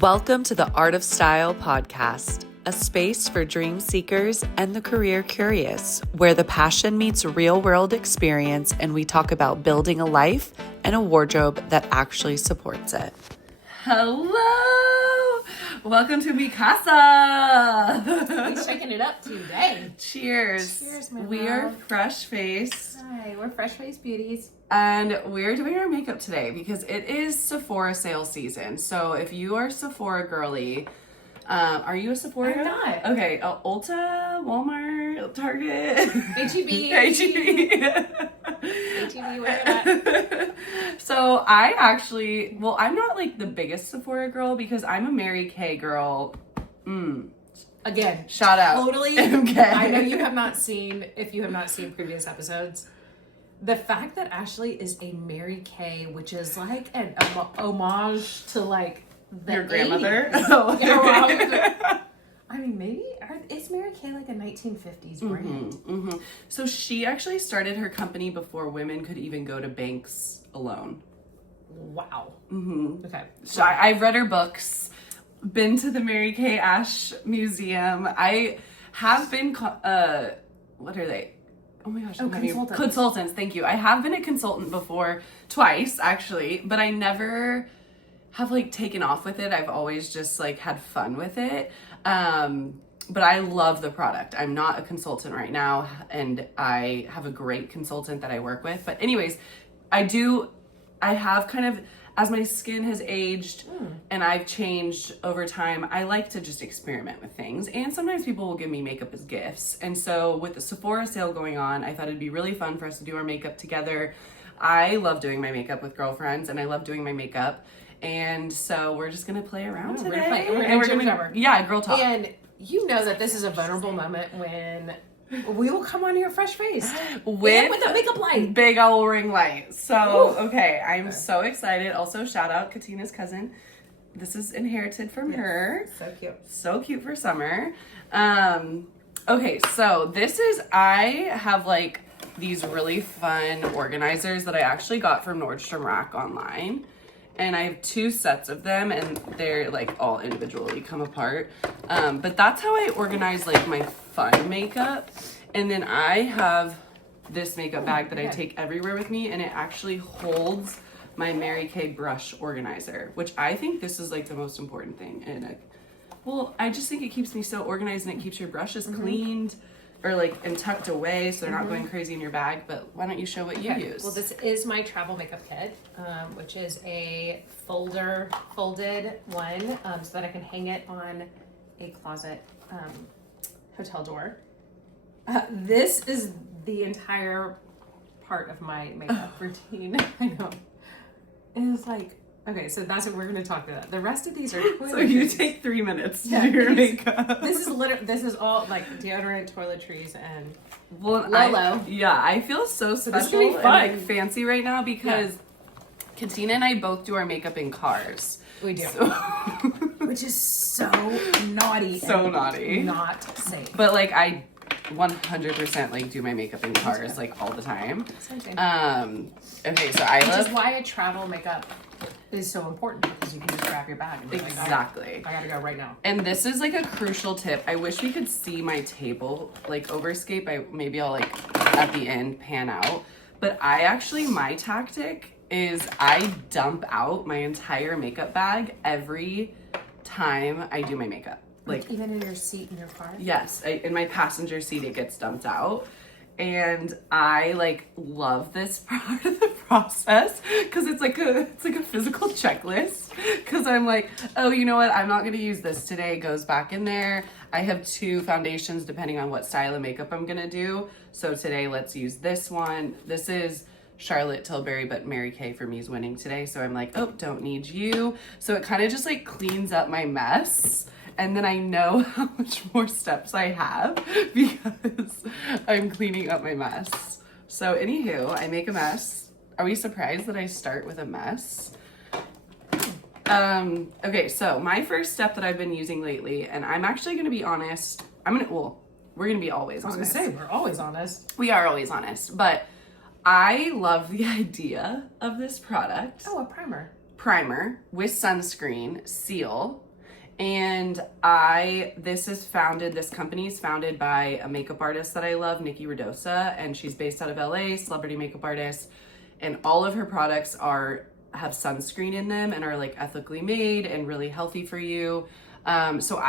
Welcome to the Art of Style podcast, a space for dream seekers and the career curious, where the passion meets real world experience and we talk about building a life and a wardrobe that actually supports it. Hello! Welcome to Mi Casa! He's shaking it up today. Cheers. Cheers, my We love. are fresh faced. Hi, we're fresh faced beauties. And we're doing our makeup today because it is Sephora sale season. So if you are Sephora girly, are you a Sephora? I'm not. Okay, Ulta, Walmart, Target, H-E-B. H-E-B. H-E-B, where at? So I'm not like the biggest Sephora girl because I'm a Mary Kay girl. Again, Shout out. totally. Okay. I know you have not seen, if you have not seen previous episodes, the fact that Ashley is a Mary Kay, which is like an homage to like the Your grandmother? 80s. Oh. Yeah, well, I mean, maybe is Mary Kay like a 1950s brand? So she actually started her company before women could even go to banks alone. Wow. Okay. So I've read her books, been to the Mary Kay Ash Museum. I have been, what are they? Oh my gosh. Oh, consultants. Consultants, thank you. I have been a consultant before, twice actually, but I never have like taken off with it. I've always just like had fun with it. But I love the product. I'm not a consultant right now and I have a great consultant that I work with. But anyways, I have kind of, as my skin has aged and I've changed over time, I like to just experiment with things. And sometimes people will give me makeup as gifts. And so with the Sephora sale going on, I thought it'd be really fun for us to do our makeup together. I love doing my makeup with girlfriends and I love doing my makeup. And so we're just going to play around today. We're gonna Yeah, girl talk. And you know that this is a vulnerable moment when we will come on here fresh faced with a makeup light. Big old ring light. So, okay, I'm so excited. Also, shout out Katina's cousin. This is inherited from her. So cute. So cute for summer. Okay, so I have like these really fun organizers that I actually got from Nordstrom Rack online. And I have 2 sets of them and they're like all individually come apart. But that's how I organize like my fun makeup. And then I have this makeup bag that I take everywhere with me and it actually holds my Mary Kay brush organizer, which I think this is like the most important thing. I just think it keeps me so organized and it keeps your brushes cleaned or like and tucked away so they're not going crazy in your bag. But why don't you show what you use? Well, this is my travel makeup kit, which is a folded one so that I can hang it on a closet hotel door. This is the entire part of my makeup routine. I know. It's like, okay, so that's what we're going to talk about. The rest of these are toiletries. So you take 3 minutes to do your makeup. This is all like deodorant, toiletries, and Lolo. I feel so special this is gonna be and fun. like fancy right now because Katina and I both do our makeup in cars. we do. So, Which is so naughty. So and naughty. Not safe. but like I 100% like do my makeup in cars like all the time. Okay, so I Which love is why a travel makeup is so important because you can just grab your bag and be like, exactly. I gotta go right now. And this is like a crucial tip. I wish we could see my table like overscape. Maybe I'll like at the end pan out. But my tactic is I dump out my entire makeup bag every time I do my makeup. Like even in your seat in your car? Yes, in my passenger seat it gets dumped out. And I like love this part of the process because it's like a physical checklist. Because I'm like, oh, you know what? I'm not gonna use this today. It goes back in there. I have 2 foundations depending on what style of makeup I'm gonna do. So today let's use this one. This is Charlotte Tilbury, but Mary Kay for me is winning today. So I'm like, oh, don't need you. So it kind of just like cleans up my mess. And then I know how much more steps I have because I'm cleaning up my mess. So anywho, I make a mess. Are we surprised that I start with a mess? Okay, so my first step that I've been using lately, and I'm actually gonna be honest, we're gonna be always honest. I was gonna say, we're always honest. We are always honest, but I love the idea of this product. Oh, a primer. Primer with sunscreen, Seal. And this company is founded by a makeup artist that I love, Nikki Radosa, and she's based out of LA, celebrity makeup artist. And all of her products have sunscreen in them and are like ethically made and really healthy for you. So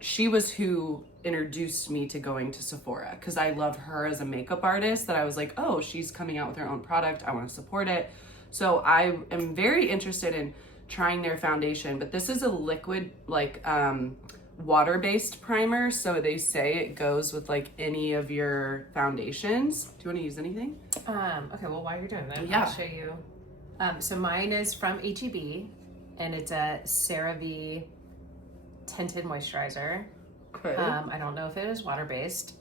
she was who introduced me to going to Sephora, because I love her as a makeup artist, that I was like, oh, she's coming out with her own product, I want to support it. So I am very interested in trying their foundation, but this is a liquid, like water-based primer, so they say it goes with like any of your foundations. Do you want to use anything? Okay, well, while you're doing that, Yeah. I'll show you. So mine is from H-E-B, and it's a CeraVe tinted moisturizer. Okay. I don't know if it is water-based.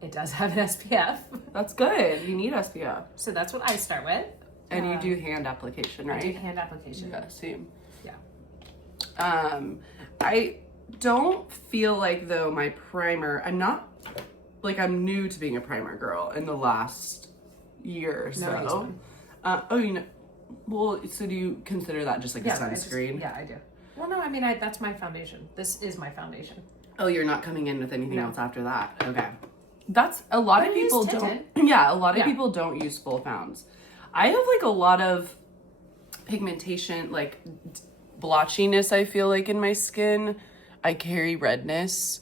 It does have an SPF. That's good. You need SPF. So that's what I start with. And you do hand application, right? I do hand application. Yeah, same. Yeah. I don't feel like, though, my primer, I'm new to being a primer girl in the last year or so. No, I use one. Well, so do you consider that just like a sunscreen? I do. Well, no, I mean, that's my foundation. This is my foundation. Oh, you're not coming in with anything else after that. Okay. That's a lot of people don't. Yeah, a lot of people don't use full founds. I have like a lot of pigmentation, like blotchiness, I feel like, in my skin. I carry redness.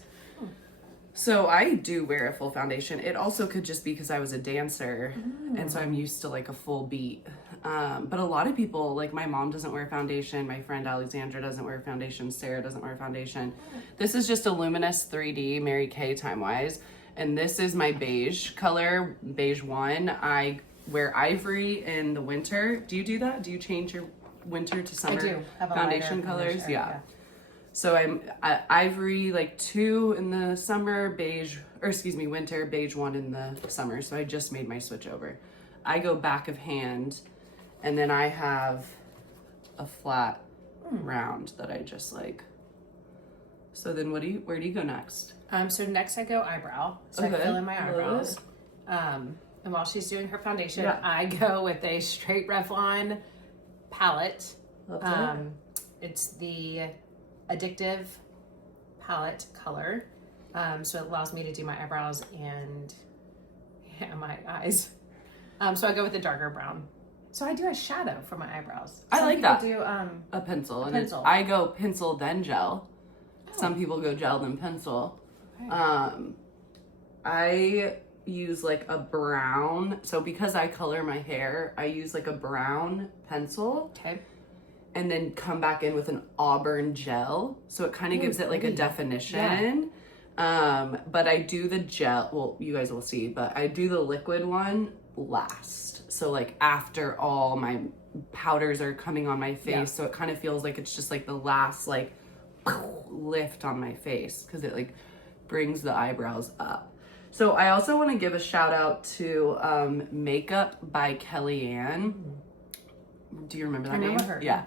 So I do wear a full foundation. It also could just be because I was a dancer, and so I'm used to like a full beat. But a lot of people, like my mom doesn't wear foundation, my friend Alexandra doesn't wear foundation, Sarah doesn't wear foundation. This is just a Luminous 3D Mary Kay Time Wise, and this is my beige color, beige 1. I wear ivory in the winter. Do you do that? Do you change your winter to summer I do have a foundation lighter colors? foundation, Yeah. So I'm ivory like 2 in the summer, winter, beige 1 in the summer. So I just made my switch over. I go back of hand, and then I have a flat round that I just like. So then where do you go next? So next I go eyebrow. So I fill in my eyebrows. And while she's doing her foundation, I go with a straight Revlon palette. It's the Addictive palette color. So it allows me to do my eyebrows and my eyes. So I go with the darker brown. So I do a shadow for my eyebrows. I like that. Do a pencil. A pencil. I go pencil then gel. Some people go gel then pencil. Okay. I use like a brown. So because I color my hair, I use like a brown pencil. Okay. And then come back in with an auburn gel. So it kind of gives it like a definition. Yeah. But I do the gel, well, you guys will see, but I do the liquid one last. So like after all my powders are coming on my face. So it kind of feels like it's just like the last like lift on my face, because it like brings the eyebrows up. So I also want to give a shout out to Makeup by Kellyanne. Do you remember that name? I never heard. Yeah.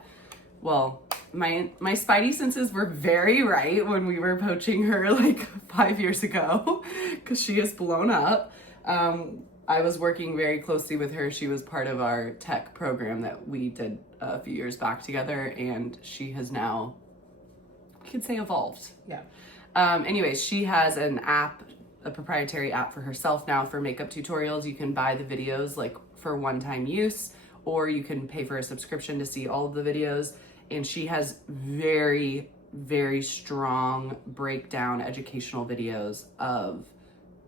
Well, my spidey senses were very right when we were poaching her like 5 years ago, because she has blown up. I was working very closely with her. She was part of our tech program that we did a few years back together, and she has now, you could say, evolved. Yeah. Anyways, she has an app, a proprietary app for herself now for makeup tutorials. You can buy the videos like for one-time use, or you can pay for a subscription to see all of the videos. And she has very, very strong breakdown educational videos of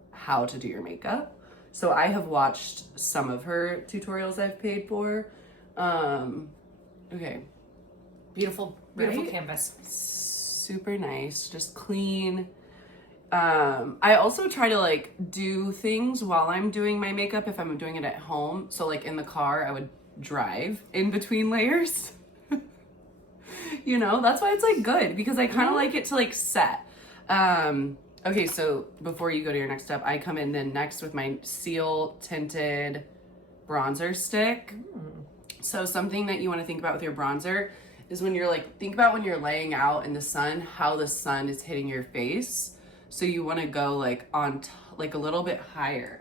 how to do your makeup. So I have watched some of her tutorials I've paid for. Okay. Beautiful canvas. Super nice, just clean. I also try to like do things while I'm doing my makeup if I'm doing it at home. So like in the car, I would drive in between layers. You know, that's why it's like good, because I kind of like it to like set. Okay, so before you go to your next step, I come in then next with my Seal Tinted Bronzer Stick. So something that you want to think about with your bronzer is when you're like, think about when you're laying out in the sun, how the sun is hitting your face. So you want to go like like a little bit higher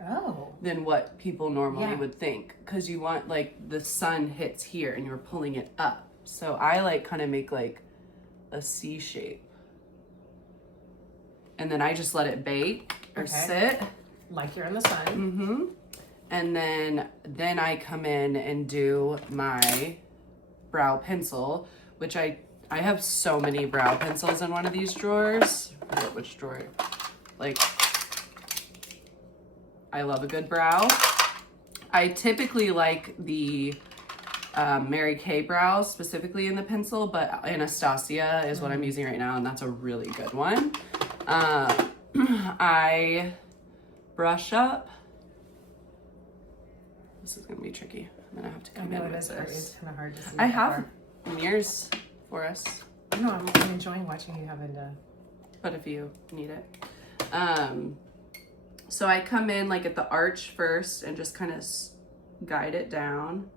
than what people normally would think, because you want like the sun hits here and you're pulling it up. So I like kind of make like a C shape. And then I just let it bake or sit. Like you're in the sun. And then I come in and do my brow pencil, which I have so many brow pencils in one of these drawers. I forget which drawer. Like, I love a good brow. I typically like the Mary Kay brows, specifically in the pencil, but Anastasia is what I'm using right now, and that's a really good one. I brush up. This is gonna be tricky. I'm gonna have to come in with this. It's kind of hard to see. I have mirrors for us. No, I'm enjoying watching you have into. But if you need it. So I come in like at the arch first and just kind of guide it down.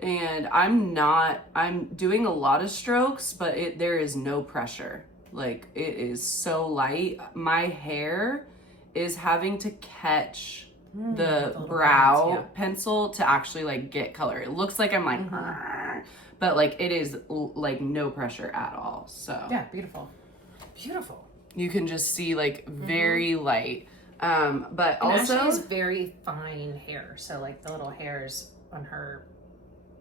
And I'm doing a lot of strokes, but there is no pressure. Like, it is so light. My hair is having to catch the brow pencil to actually like get color. It looks like I'm like, but like it is like no pressure at all. So yeah, beautiful. You can just see like very light. But and also Ashley has very fine hair, so like the little hairs on her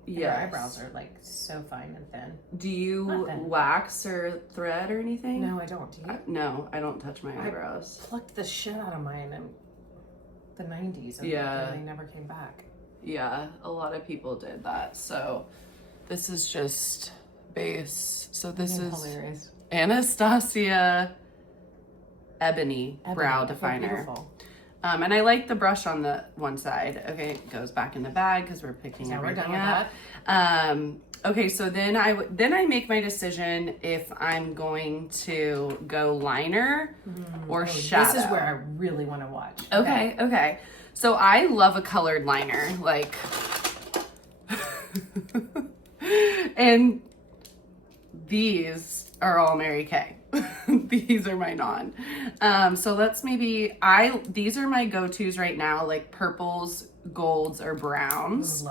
eyebrows are like so fine and thin. Do you wax or thread or anything? No, I don't. Do you? No, I don't touch my eyebrows. I plucked the shit out of mine in the 90s and they never came back. Yeah, a lot of people did that. So this is just base. So this is hilarious. Anastasia Ebony Brow Definer. And I like the brush on the one side. Okay, it goes back in the bag because we're picking everything up. Okay, so then I make my decision if I'm going to go liner or shadow. This is where I really want to watch. Okay. So I love a colored liner, like, and these are all Mary Kay. These are my non. So these are my go-tos right now, like purples, golds, or browns.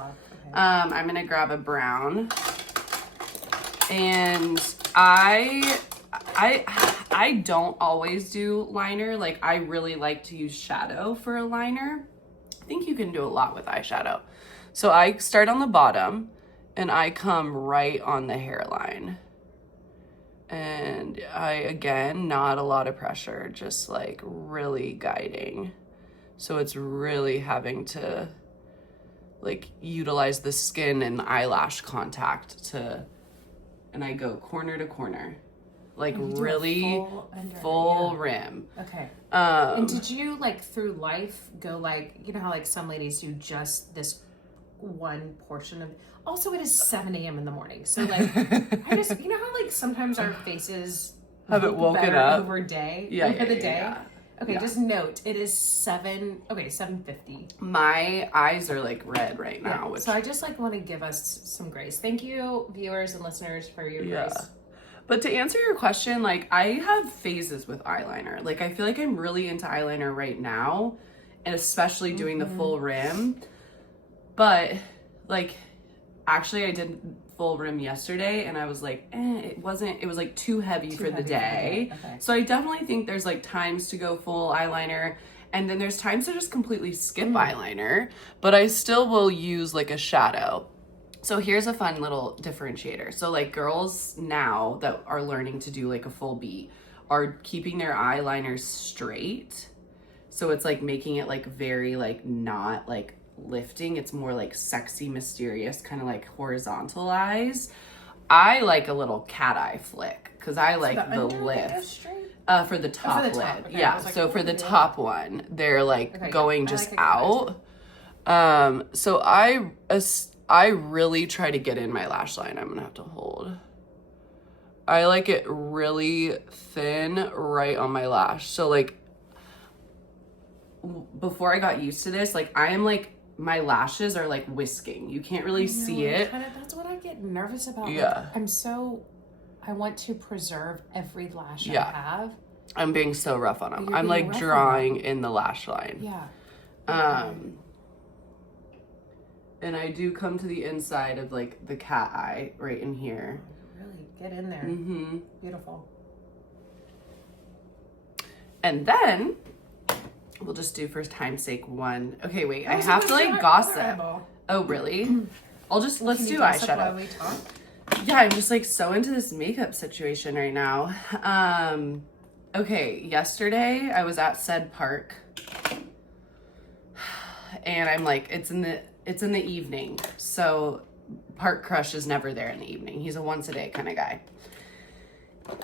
I'm gonna grab a brown, and I don't always do liner. Like, I really like to use shadow for a liner. I think you can do a lot with eyeshadow. So I start on the bottom and I come right on the hairline. And again, not a lot of pressure, just like really guiding. So it's really having to like utilize the skin and the eyelash contact and I go corner to corner. Like really full rim. Okay. And did you like through life go like, you know how like some ladies do just this one portion of, also it is 7 a.m. in the morning. So like, I just, you know how like sometimes our faces have it woken up over day? Yeah. Okay, just note, it is 7:50. My eyes are like red right now. So I just like want to give us some grace. Thank you, viewers and listeners, for your grace. But to answer your question, like I have phases with eyeliner. Like I feel like I'm really into eyeliner right now, and especially doing the full rim. But like, actually I did full rim yesterday and I was like, it was like too heavy for the day. Okay. So I definitely think there's like times to go full eyeliner, and then there's times to just completely skip eyeliner, but I still will use like a shadow. So here's a fun little differentiator. So like girls now that are learning to do like a full beat are keeping their eyeliners straight. So it's like making it like very like not like lifting. It's more like sexy, mysterious, kind of like horizontal eyes. I like a little cat eye flick because I like the lift. For the top lid. Okay. Yeah. Like, so for the top one, they're like going just out. So I really try to get in my lash line. I'm gonna have to hold. I like it really thin right on my lash. So like before I got used to this, like I am like, my lashes are like whisking. You can't really see it. That's what I get nervous about. Yeah. Like, I want to preserve every lash I have. I'm being so rough on them. I'm like drawing in the lash line. Yeah. And I do come to the inside of like the cat eye right in here. Get in there. Mm-hmm. Beautiful. And then we'll just do for time's sake one. Okay, wait. I was have to supposed like do gossip. other eyeball. Oh, really? Let's Can do you gossip eyeshadow. while we talk? Yeah, I'm just like so into this makeup situation right now. Okay, yesterday I was at said park. And I'm like, it's in the evening. So Park Crush is never there in the evening. He's a once a day kind of guy.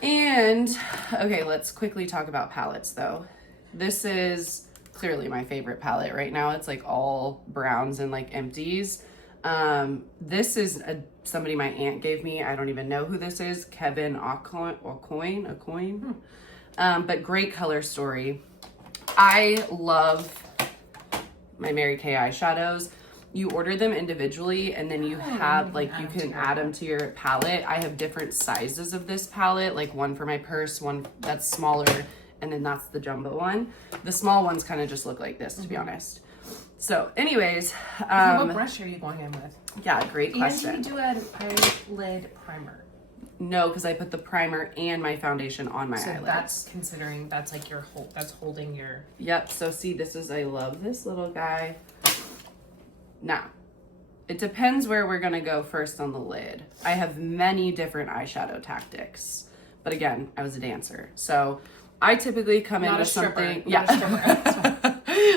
And okay, let's quickly talk about palettes though. This is clearly my favorite palette right now. It's like all browns and like empties. This is somebody my aunt gave me. I don't even know who this is. Kevin Aucoin. But great color story. I love my Mary Kay eyeshadows. You order them individually and then you have like, you can add them to your palette. I have different sizes of this palette, like one for my purse, one that's smaller, and then that's the jumbo one. The small ones kind of just look like this, to be honest. So anyways. What brush are you going in with? Yeah, great question. And do you do an eyelid primer? No, because I put the primer and my foundation on my So eyelids. that's considering, that's like your whole, that's holding your... Yep, so see, I love this little guy. Now, it depends where we're gonna go first on the lid. I have many different eyeshadow tactics. But again, I was a dancer. So I typically come in with something. Yeah.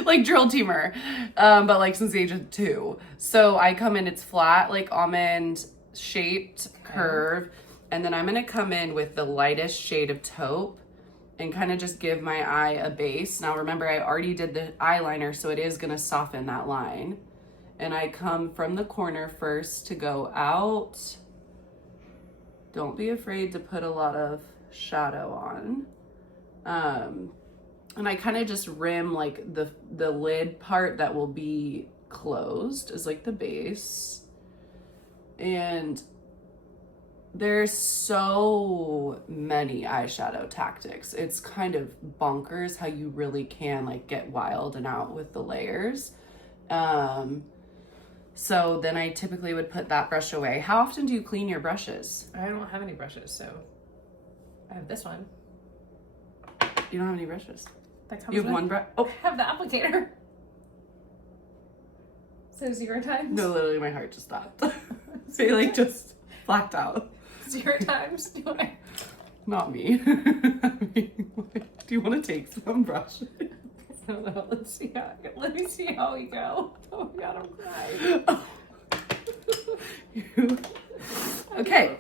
Like drill teamer. But like since the age of 2. So I come in, it's flat, like almond shaped curve. And then I'm gonna come in with the lightest shade of taupe and kind of just give my eye a base. Now remember, I already did the eyeliner, so it is gonna soften that line. And I come from the corner first to go out. Don't be afraid to put a lot of shadow on. And I kind of just rim like the lid part that will be closed is like the base. And there's so many eyeshadow tactics. It's kind of bonkers how you really can like get wild and out with the layers. So then I typically would put that brush away. How often do you clean your brushes? I don't have any brushes, so I have this one. You don't have any brushes. That comes You have with. one brush? Oh, I have the applicator. So 0 times? no, literally my heart just stopped. So you like just blacked out. 0 times? Do I? Not me. I mean, like, do you want to take some brushes? I don't know. Let me see how we go. Oh my god, I'm crying. Okay.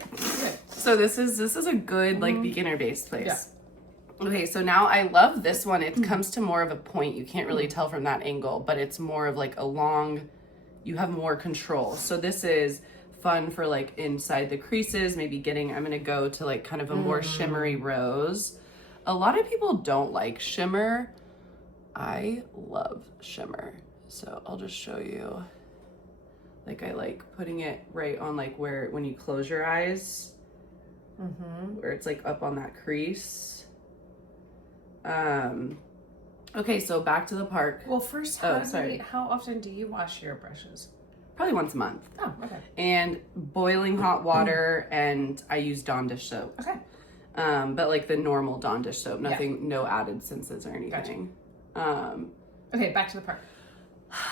So this is a good like beginner based place. Yeah. Okay, so now I love this one. It comes to more of a point. You can't really tell from that angle, but it's more of like a long, you have more control. So this is fun for like inside the creases, maybe I'm gonna go to like kind of a more shimmery rose. A lot of people don't like shimmer. I love shimmer. So I'll just show you. Like I like putting it right on like when you close your eyes, where it's like up on that crease. Okay, so back to the park. Well, first, how often do you wash your brushes? Probably once a month. Oh, okay. And boiling hot water, and I use Dawn dish soap. Okay. But like the normal Dawn dish soap, no added senses or anything. Gotcha. Okay, back to the park.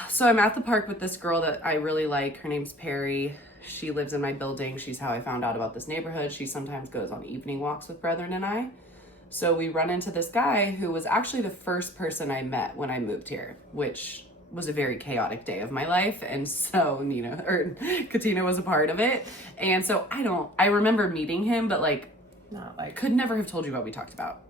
So I'm at the park with this girl that I really like. Her name's Perry. She lives in my building. She's how I found out about this neighborhood. She sometimes goes on evening walks with Brethren and I. So we run into this guy who was actually the first person I met when I moved here, which was a very chaotic day of my life. And so Katina was a part of it. And so I remember meeting him, but could never have told you what we talked about.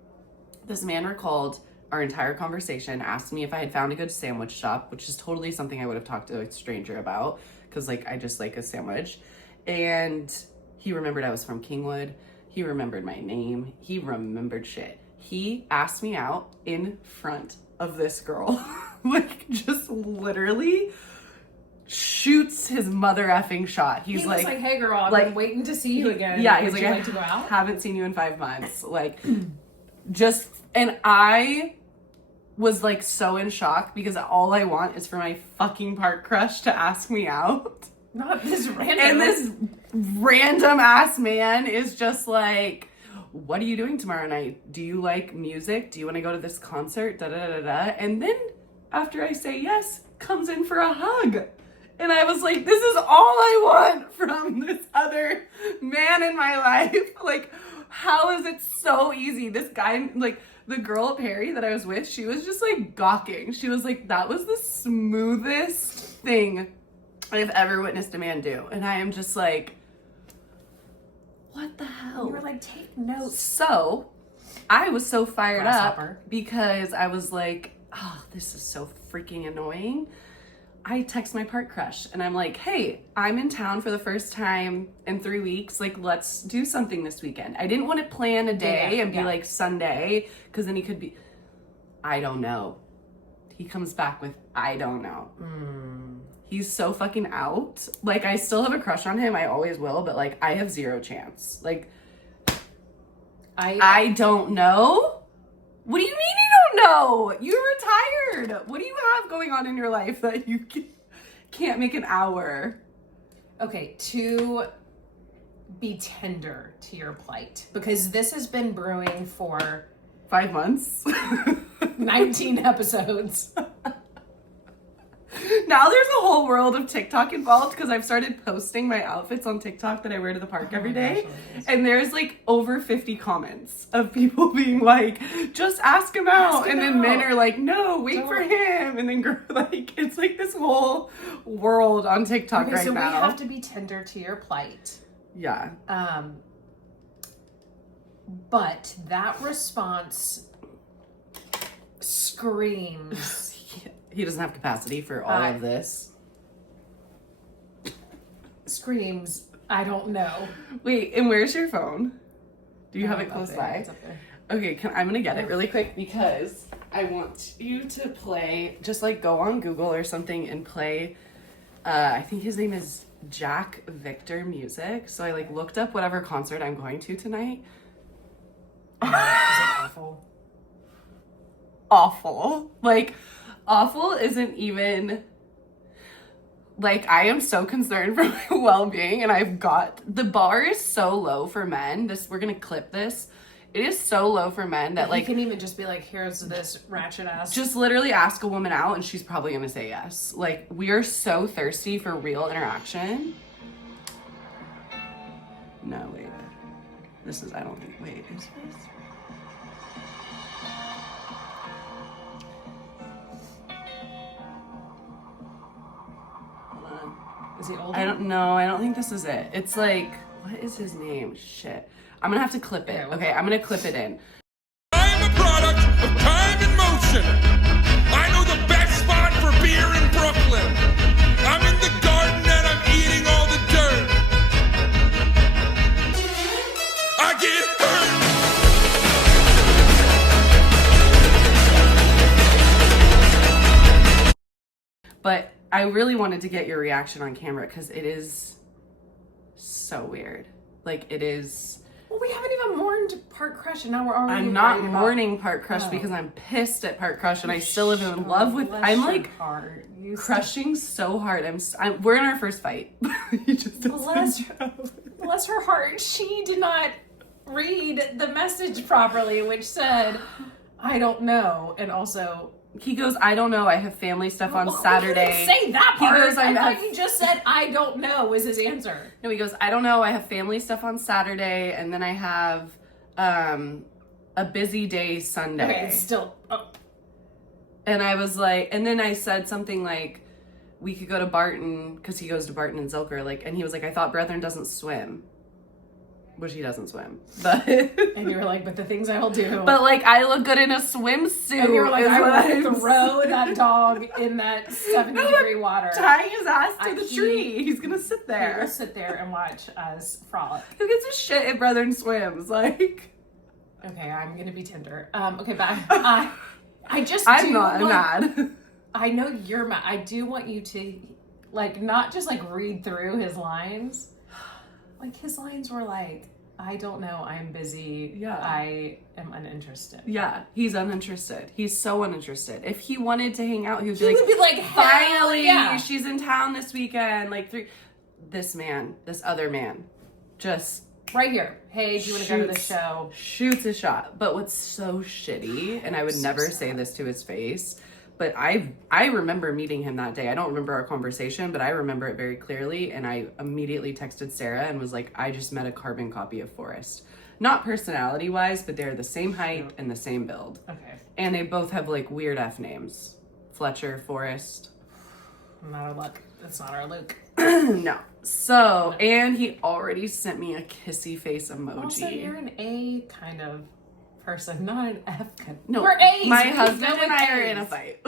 This man recalled our entire conversation, asked me if I had found a good sandwich shop, which is totally something I would have talked to a stranger about because I just like a sandwich. And he remembered I was from Kingwood. He remembered my name. He remembered shit. He asked me out in front of this girl. Just literally shoots his mother effing shot. He was like, hey girl, I've been waiting to see you again. Yeah, he's Would like, you like to go out? Haven't seen you in 5 months. And I was so in shock because all I want is for my fucking park crush to ask me out. Not this random. And this random ass man is just like, what are you doing tomorrow night? Do you like music? Do you want to go to this concert? Da da da da. And then after I say yes, comes in for a hug. And I was like, this is all I want from this other man in my life. Like, how is it so easy? This guy, like, the girl at Perry that I was with, she was just like gawking. She was like, that was the smoothest thing I've ever witnessed a man do. And I am just like, what the hell? You were like, take notes. So I was so fired Grasshopper. up because I was like, oh, this is so freaking annoying. I text my park crush and I'm like, hey, I'm in town for the first time in 3 weeks. Like, let's do something this weekend. I didn't want to plan a day and be like Sunday, because then he could be, I don't know. He comes back with, I don't know. He's so fucking out. Like, I still have a crush on him. I always will, but like, I have zero chance. Like, I don't know. What do you mean you don't know? You're retired. What do you have going on in your life that you can't make an hour? Okay, to be tender to your plight, because this has been brewing for 5 months. 19 episodes. Now there's a whole world of TikTok involved because I've started posting my outfits on TikTok that I wear to the park every day. And there's like over 50 comments of people being like, just ask him out. And then men are like, no, wait for him. And then like, it's like this whole world on TikTok right now. So we have to be tender to your plight. Yeah. But that response screams. He doesn't have capacity for all of this. Screams, I don't know. Wait, and where's your phone? Do you have it close by? It's up there. Okay, I'm gonna get it really quick because I want you to play, just like go on Google or something and play, I think his name is Jack Victor Music. So I like looked up whatever concert I'm going to tonight. Is it awful? Awful. Like, awful isn't even, like, I am so concerned for my well-being, and I've got, the bar is so low for men. We're gonna clip this. It is so low for men that, like, you can even just be like, here's this ratchet ass. just literally ask a woman out and she's probably gonna say yes. Like, we are so thirsty for real interaction. No, wait. This is, I don't think, wait, is this? Is he old? I don't know. I don't think this is it. It's like, what is his name? Shit. I'm gonna have to clip it. Okay, I'm gonna clip it in. I am a product of time and motion. I know the best spot for beer in Brooklyn. I'm in the garden and I'm eating all the dirt. I get hurt. But I really wanted to get your reaction on camera because it is so weird. Like, it is. Well, we haven't even mourned Park Crush, and now we're already. I'm not mourning Park Crush because I'm pissed at Park Crush, and I still live in love with. I'm like crushing so hard. We're in our first fight. You just bless her heart. She did not read the message properly, which said, "I don't know," and also. He goes, I don't know. I have family stuff on Saturday. He didn't say that part. He goes, I thought he just said, I don't know, was his answer. No, he goes, I don't know. I have family stuff on Saturday, and then I have a busy day Sunday. Okay, it's still. Oh. And I was like, and then I said something like, we could go to Barton, because he goes to Barton and Zilker. Like, and he was like, I thought Brethren doesn't swim. Which he doesn't swim, but and you were like, but the things I'll do. But like, I look good in a swimsuit. And you were like, I will throw that dog in that 70-degree water, tying his ass to the tree. He's gonna sit there. He will sit there and watch us frolic. Who gives a shit if Brethren swims? Like, okay, I'm gonna be tender. Okay, bye. I'm mad. I know you're mad. I do want you to, like, not just like read through his lines. Like, his lines were like, I don't know, I'm busy. Yeah. I am uninterested. Yeah, he's uninterested. He's so uninterested. If he wanted to hang out, he would be like, finally, finally, she's in town this weekend. Like, this other man, just right here. Hey, do you want to go to the show? Shoots a shot. But what's so shitty, and I would never say this to his face, but I remember meeting him that day. I don't remember our conversation, but I remember it very clearly. And I immediately texted Sarah and was like, I just met a carbon copy of Forrest. Not personality wise, but they're the same height and the same build. Okay. And they both have like weird F names. Fletcher, Forrest. Not our luck. That's not our Luke. No. So, and he already sent me a kissy face emoji. Also, you're an A kind of person, not an F kind. No, we're A's. My husband and I are in a fight.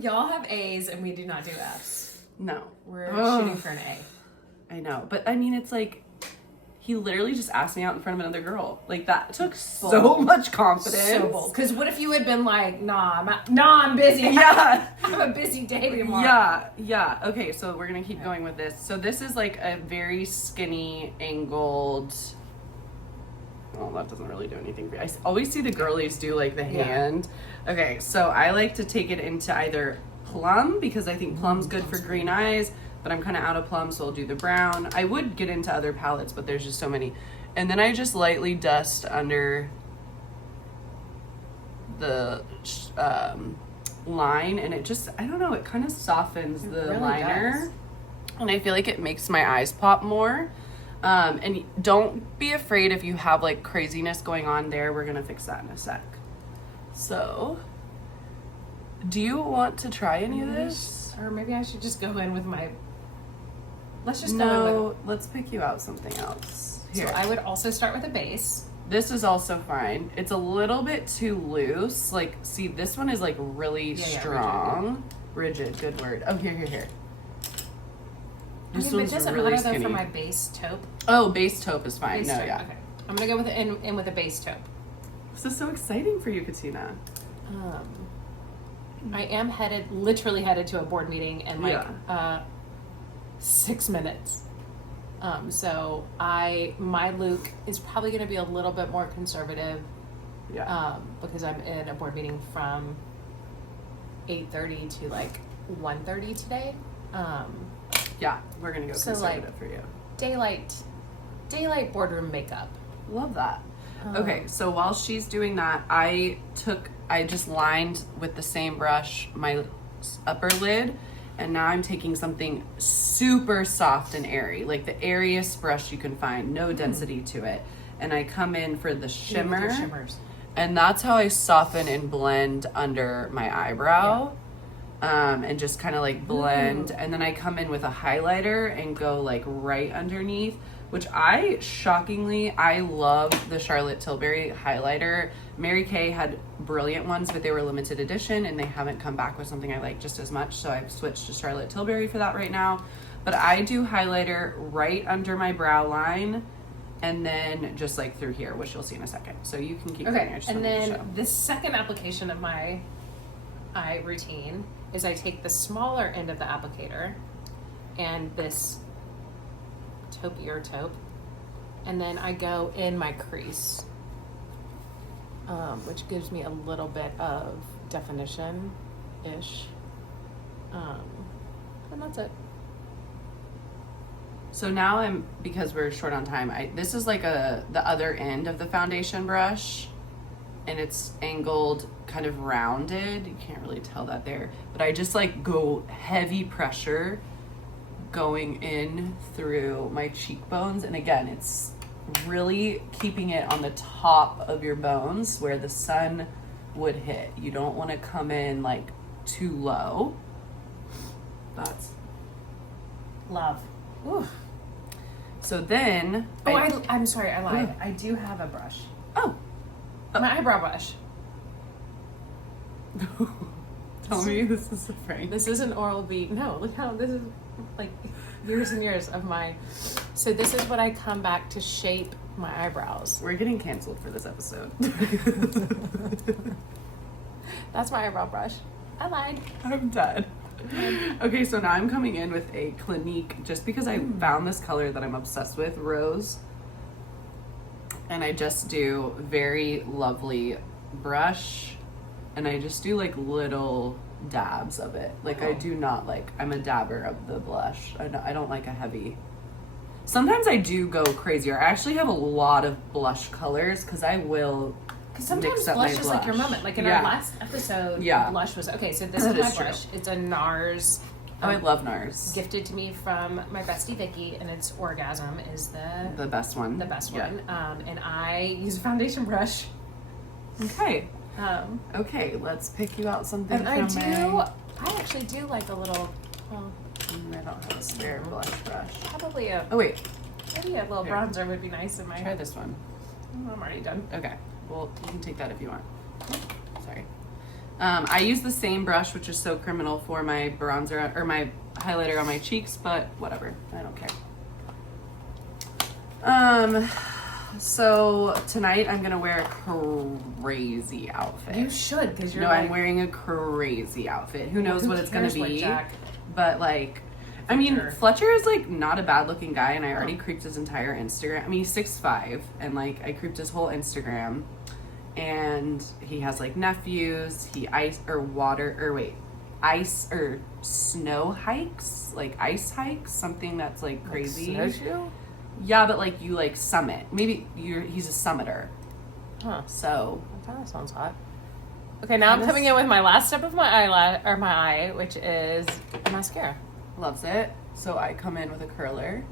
Y'all have A's and we do not do F's. No. We're shooting for an A. I know. But I mean, it's like, he literally just asked me out in front of another girl. Like, that took so much confidence. So bold. Because what if you had been like, I'm busy. Yeah. I have a busy day tomorrow. Yeah. Okay, so we're gonna keep going with this. So this is like a very skinny, angled... Well, that doesn't really do anything for you. I always see the girlies do like the hand. Okay, so I like to take it into either plum, because I think plum's good for green eyes, but I'm kind of out of plum, so I'll do the brown. I would get into other palettes, but there's just so many. And then I just lightly dust under the line, and it just, I don't know, it kind of softens the really liner. does. And I feel like it makes my eyes pop more. And don't be afraid if you have like craziness going on there. We're gonna fix that in a sec. So, do you want to try any of this? Or maybe I should just go in with my... Let's just go in with... Let's pick you out something else. Here. So I would also start with a base. This is also fine. It's a little bit too loose. Like, see, this one is like really strong. Rigid, good word. Oh, here. This one's but doesn't really matter though skinny. for my base taupe. Oh, base taupe is fine. Base No, taupe, yeah. Okay. I'm gonna go with in with a base taupe. This is so exciting for you, Katina. I am literally headed to a board meeting in like 6 minutes. So my Luke is probably going to be a little bit more conservative. Yeah. Because I'm in a board meeting from 8:30 to like 1:30 today. Yeah, we're gonna go So, conservative like, for you. Daylight boardroom makeup. Love that. Okay, so while she's doing that, I just lined with the same brush my upper lid, and now I'm taking something super soft and airy, like the airiest brush you can find, no density to it. And I come in for the shimmer, Shimmers. and that's how I soften and blend under my eyebrow. And just kind of like blend. And then I come in with a highlighter and go like right underneath, which I love the Charlotte Tilbury highlighter. Mary Kay had brilliant ones, but they were limited edition and they haven't come back with something I like just as much. So I've switched to Charlotte Tilbury for that right now. But I do highlighter right under my brow line and then just like through here, which you'll see in a second. So you can keep going. Okay, and then the second application of my eye routine is I take the smaller end of the applicator and this taupe, and then I go in my crease, which gives me a little bit of definition-ish, and that's it. So now because we're short on time, this is like the other end of the foundation brush, and it's angled, kind of rounded. You can't really tell that there, but I just like go heavy pressure going in through my cheekbones. And again, it's really keeping it on the top of your bones where the sun would hit. You don't want to come in like too low. That's Love. Ooh. So then I'm sorry, I lied. Ooh. I do have a brush. Oh. My eyebrow brush. Tell me this is a prank. This is an Oral-B. No, look how this is like years and years of my... So this is what I come back to shape my eyebrows. We're getting canceled for this episode. That's my eyebrow brush. I lied. I'm dead. Okay, so now I'm coming in with a Clinique just because I found this color that I'm obsessed with, rose. And I just do very lovely brush, and I just do like little dabs of it. Like, I do not like, I'm a dabber of the blush. I don't like a heavy. Sometimes I do go crazier. I actually have a lot of blush colors because I will sometimes mix up blush my is like your moment. Like in our last episode, blush was okay. So this is my blush. It's a NARS. I love NARS. Gifted to me from my bestie Vicky, and it's Orgasm is the best one. The best one. And I use a foundation brush. Okay. Okay, let's pick you out something. And I actually do like a little. Well, I don't have a spare blush brush. Probably a. Oh wait. Maybe a little bronzer would be nice in my. Try this one. I'm already done. Okay. Well, you can take that if you want. Sorry. I use the same brush, which is so criminal, for my bronzer or my highlighter on my cheeks, but whatever. I don't care. So tonight I'm gonna wear a crazy outfit. You should, because you're. No, I'm wearing a crazy outfit. Who knows what it's gonna be? But like, I mean, Fletcher is like not a bad looking guy, and I already creeped his entire Instagram. I mean, he's 6'5", and like I creeped his whole Instagram, and he has like nephews. He ice or snow hikes, like ice hikes, something that's like crazy. Like snowshoe? Yeah, but like you like summit. Maybe he's a summiter. Huh. So that sounds hot. Okay, now I'm coming in with my last step of my eyelash or my eye, which is a mascara. Loves it. So I come in with a curler.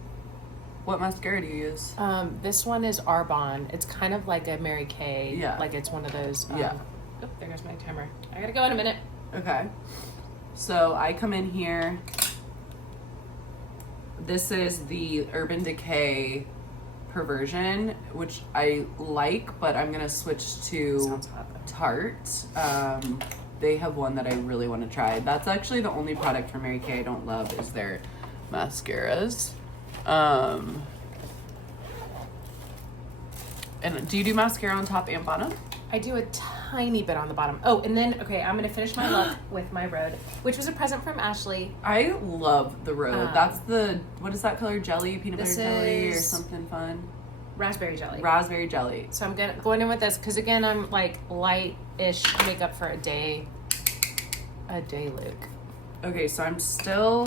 What mascara do you use? This one is Arbonne. It's kind of like a Mary Kay. Yeah. Like it's one of those. Yeah. Oh, there goes my timer. I gotta go in a minute. Okay. So I come in here. This is the Urban Decay Perversion, which I like, but I'm gonna switch to Tarte. They have one that I really want to try. That's actually the only product from Mary Kay I don't love is their mascaras. And do you do mascara on top and bottom? I do a tiny bit on the bottom. Oh, and then, okay, I'm going to finish my look with my Rhode, which was a present from Ashley. I love the Rhode. That's the, what is that color? Jelly? Peanut butter jelly or something fun? Raspberry jelly. Raspberry jelly. So I'm going in with this because, again, I'm like light-ish makeup for a day look. Okay, so I'm still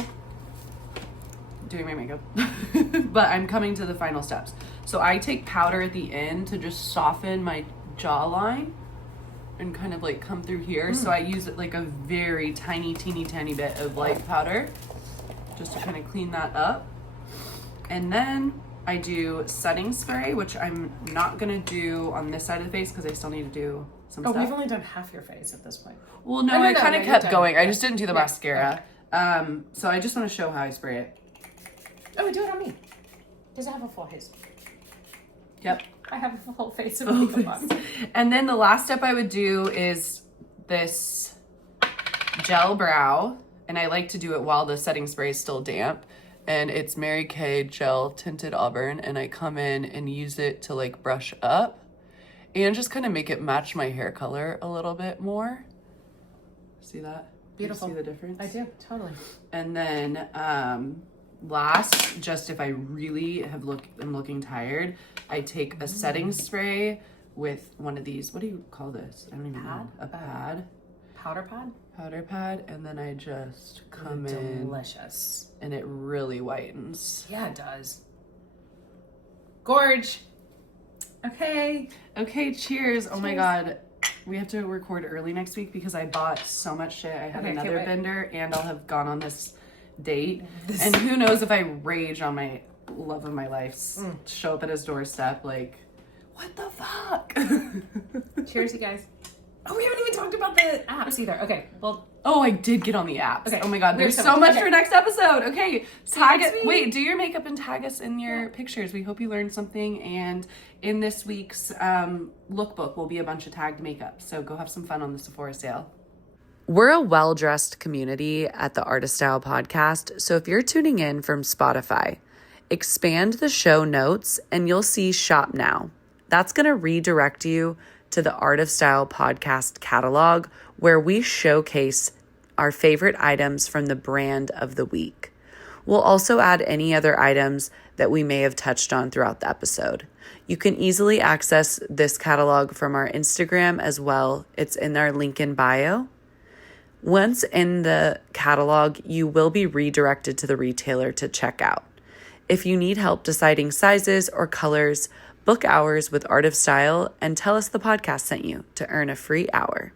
doing my makeup, but I'm coming to the final steps. So I take powder at the end to just soften my jawline and kind of like come through here. So I use it like a very tiny, teeny, tiny bit of light powder just to kind of clean that up. And then I do setting spray, which I'm not gonna do on this side of the face because I still need to do some stuff. We've only done half your face at this point. Well, no, I kind of kept going. I just didn't do the mascara. So I just want to show how I spray it. Oh, do it on me. Does it have a full face? Yep. I have a full face of makeup on. And then the last step I would do is this gel brow. And I like to do it while the setting spray is still damp. And it's Mary Kay Gel Tinted Auburn. And I come in and use it to like brush up. And just kind of make it match my hair color a little bit more. See that? Beautiful. You see the difference? I do, totally. And then last, just if I really am looking tired, I take a setting spray with one of these. What do you call this? I don't even know. A pad. Powder pad? Powder pad. And then I just come in. Delicious. And it really whitens. Yeah, it does. Gorge. Okay, cheers. Oh my God. We have to record early next week because I bought so much shit. I have another bender and I'll have gone on this date. And who knows if I rage on my love of my life, show up at his doorstep like, what the fuck? Cheers, you guys. Oh, we haven't even talked about the apps either. Okay, well. Oh, I did get on the apps. Okay. Oh my God, there's so much for next episode. Okay, tag it. Wait, do your makeup and tag us in your pictures. We hope you learned something. And in this week's lookbook will be a bunch of tagged makeup. So go have some fun on the Sephora sale. We're a well-dressed community at the Artist Style podcast. So if you're tuning in from Spotify, expand the show notes and you'll see Shop Now. That's going to redirect you to the Art of Style podcast catalog, where we showcase our favorite items from the brand of the week. We'll also add any other items that we may have touched on throughout the episode. You can easily access this catalog from our Instagram as well. It's in our link in bio. Once in the catalog, you will be redirected to the retailer to check out. If you need help deciding sizes or colors, book hours with Art of Style and tell us the podcast sent you to earn a free hour.